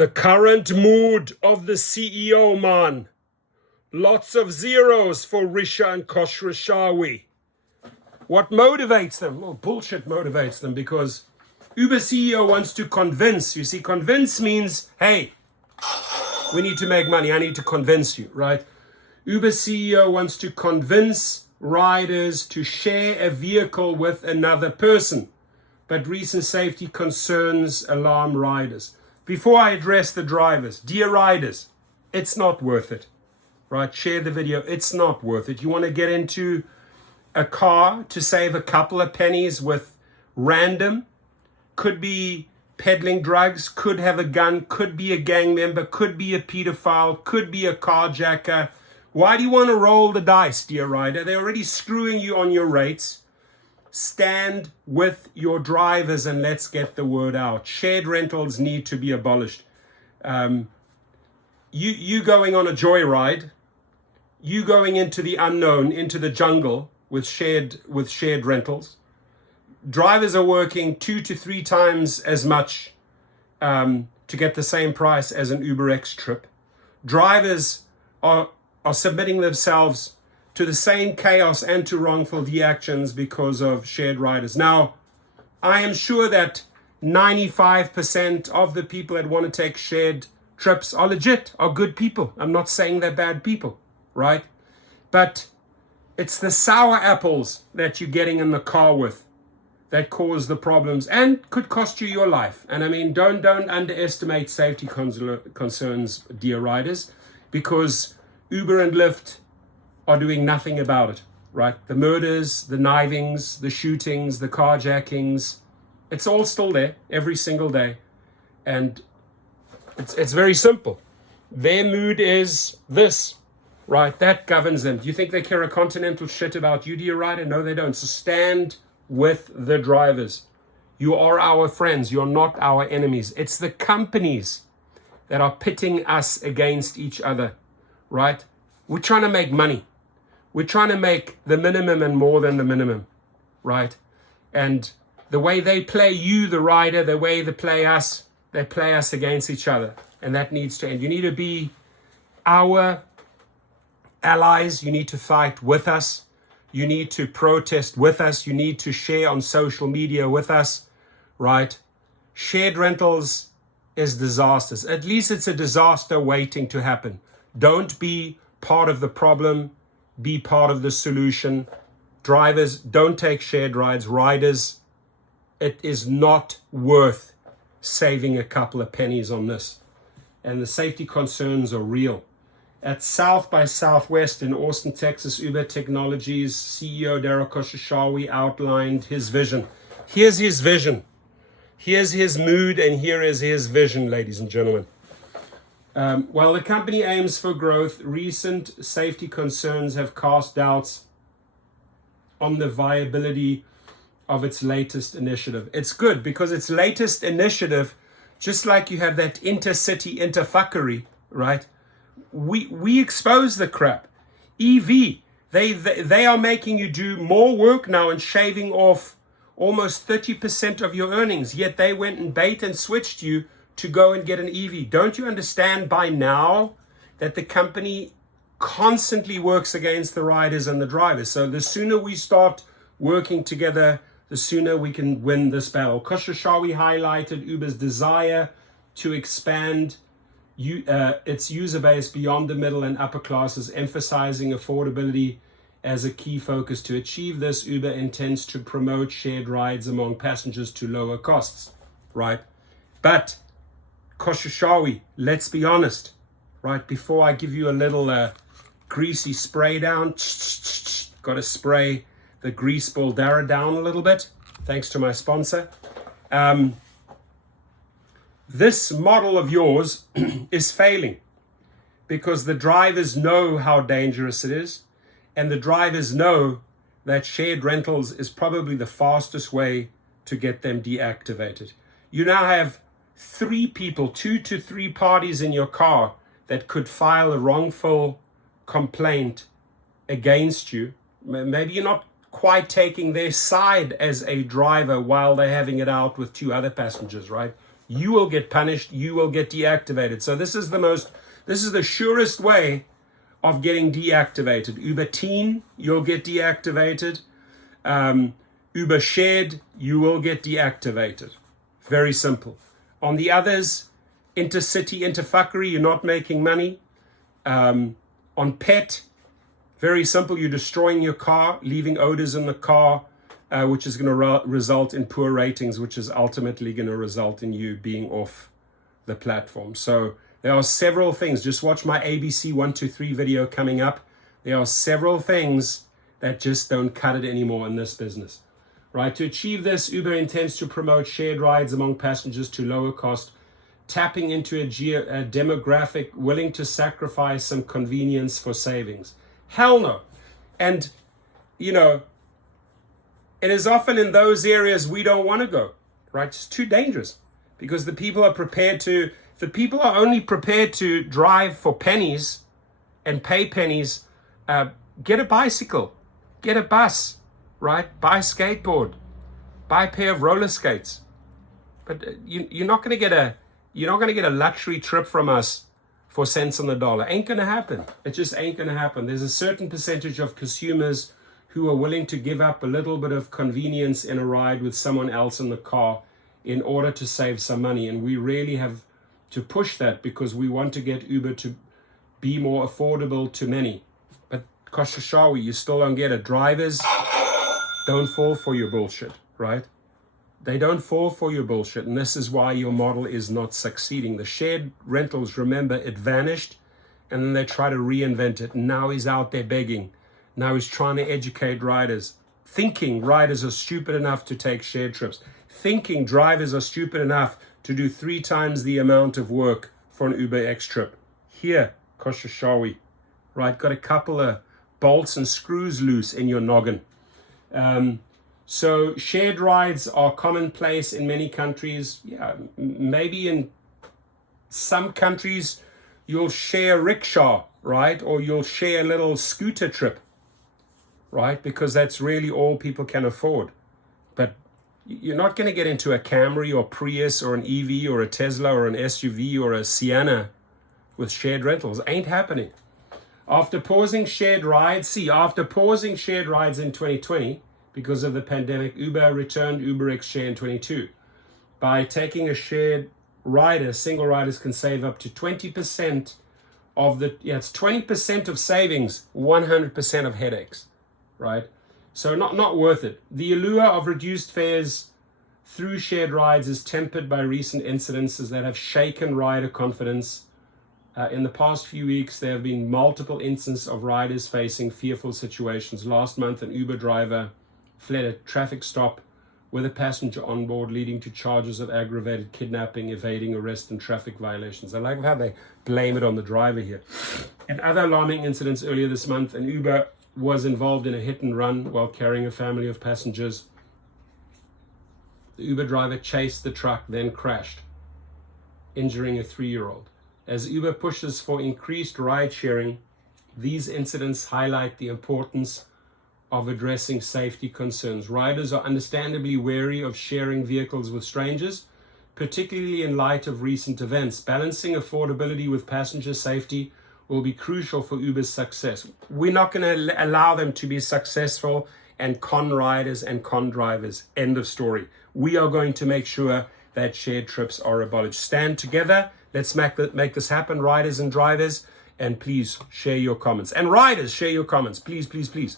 The current mood of the CEO, man. Lots of zeros for Risha and Khosrowshahi. What motivates them? Well, bullshit motivates them, because Uber CEO wants to convince. You see, convince means, hey, we need to make money. I need to convince you, right? Uber CEO wants to convince riders to share a vehicle with another person. But recent safety concerns alarm riders. Before I address the drivers, dear riders, it's not worth it, right? Share the video. It's not worth it. You want to get into a car to save a couple of pennies with random, could be peddling drugs, could have a gun, could be a gang member, could be a pedophile, could be a carjacker. Why do you want to roll the dice, dear rider? They're already screwing you on your rates. Stand with your drivers and let's get the word out. Shared rentals need to be abolished. You going on a joyride, you going into the unknown, into the jungle with shared rentals. Drivers are working 2 to 3 times as much to get the same price as an UberX trip. Drivers are submitting themselves to the same chaos and to wrongful deactions because of shared riders. Now, I am sure that 95% of the people that want to take shared trips are legit, are good people. I'm not saying they're bad people, right? But it's the sour apples that you're getting in the car with that cause the problems and could cost you your life. And I mean, don't underestimate safety concerns, dear riders, because Uber and Lyft are doing nothing about it, right? The murders, the knivings, the shootings, the carjackings, it's all still there every single day. And it's very simple. Their mood is this, right? That governs them. Do you think they care a continental shit about you, dear rider? No, they don't. So stand with the drivers. You are our friends. You're not our enemies. It's the companies that are pitting us against each other, right? We're trying to make money. We're trying to make the minimum and more than the minimum, right? And the way they play you, the rider, the way they play us against each other. And that needs to end. You need to be our allies. You need to fight with us. You need to protest with us. You need to share on social media with us, right? Shared rentals is disasters. At least it's a disaster waiting to happen. Don't be part of the problem. Be part of the solution. Drivers, don't take shared rides. Riders, it is not worth saving a couple of pennies on this. And the safety concerns are real. At South by Southwest in Austin, Texas, Uber Technologies CEO Daryl Khosrowshahi outlined his vision. Here's his vision. Here's his mood, and here is his vision, ladies and gentlemen. While the company aims for growth, recent safety concerns have cast doubts on the viability of its latest initiative. It's good because its latest initiative, just like you have that intercity interfuckery, right? We expose the crap. EV, they are making you do more work now and shaving off almost 30% of your earnings, yet they went and bait and switched you to go and get an EV. Don't you understand by now that the company constantly works against the riders and the drivers? So the sooner we start working together, the sooner we can win this battle. Khosrowshahi highlighted Uber's desire to expand its user base beyond the middle and upper classes, emphasizing affordability as a key focus. To achieve this, Uber intends to promote shared rides among passengers to lower costs, right? But Khosrowshahi, let's be honest, right? Before I give you a little greasy spray down, got to spray the grease ball Dara down a little bit, thanks to my sponsor. This model of yours is failing because the drivers know how dangerous it is, and the drivers know that shared rentals is probably the fastest way to get them deactivated. You now have 3 people, 2 to 3 parties in your car that could file a wrongful complaint against you. Maybe you're not quite taking their side as a driver while they're having it out with 2 other passengers, right? You will get punished. You will get deactivated. So this is the surest way of getting deactivated. Uber Teen, you'll get deactivated. Uber Shared, you will get deactivated. Very simple. On the others, intercity, interfuckery, you're not making money. On pet, very simple. You're destroying your car, leaving odors in the car, which is going to result in poor ratings, which is ultimately going to result in you being off the platform. So there are several things. Just watch my ABC 123 video coming up. There are several things that just don't cut it anymore in this business. Right? To achieve this, Uber intends to promote shared rides among passengers to lower cost, tapping into a demographic willing to sacrifice some convenience for savings. Hell no. And, you know, it is often in those areas we don't want to go, right? It's too dangerous because the people are only prepared to drive for pennies and pay pennies, get a bicycle, get a bus, right? Buy a skateboard, buy a pair of roller skates. But you're not going to get a luxury trip from us for cents on the dollar. Ain't going to happen. It just ain't going to happen. There's a certain percentage of consumers who are willing to give up a little bit of convenience in a ride with someone else in the car in order to save some money. And we really have to push that because we want to get Uber to be more affordable to many. But Koshashawi, you still don't get it. Drivers don't fall for your bullshit, right? They don't fall for your bullshit, and this is why your model is not succeeding. The shared rentals, remember, it vanished, and then they try to reinvent it. Now he's out there begging. Now he's trying to educate riders, thinking riders are stupid enough to take shared trips, thinking drivers are stupid enough to do 3 times the amount of work for an Uber X trip. Here, Koshashawi, right? Got a couple of bolts and screws loose in your noggin. So shared rides are commonplace in many countries. Yeah, maybe in some countries you'll share rickshaw, right? Or you'll share a little scooter trip, right? Because that's really all people can afford. But you're not going to get into a Camry or Prius or an EV or a Tesla or an SUV or a Sienna with shared rentals. Ain't happening. After pausing shared rides in 2020, because of the pandemic, Uber returned UberX Share in 22. By taking a shared rider, single riders can save up to 20% of it's 20% of savings, 100% of headaches, right? So not worth it. The allure of reduced fares through shared rides is tempered by recent incidences that have shaken rider confidence. In the past few weeks, there have been multiple instances of riders facing fearful situations. Last month, an Uber driver fled a traffic stop with a passenger on board, leading to charges of aggravated kidnapping, evading arrest, and traffic violations. I like how they blame it on the driver here. In other alarming incidents earlier this month, an Uber was involved in a hit and run while carrying a family of passengers. The Uber driver chased the truck, then crashed, injuring a 3-year-old. As Uber pushes for increased ride sharing, these incidents highlight the importance of addressing safety concerns. Riders are understandably wary of sharing vehicles with strangers, particularly in light of recent events. Balancing affordability with passenger safety will be crucial for Uber's success. We're not going to allow them to be successful and con riders and con drivers. End of story. We are going to make sure that shared trips are abolished. Stand together. Let's make this happen, riders and drivers. And please share your comments. And riders, share your comments. Please, please, please.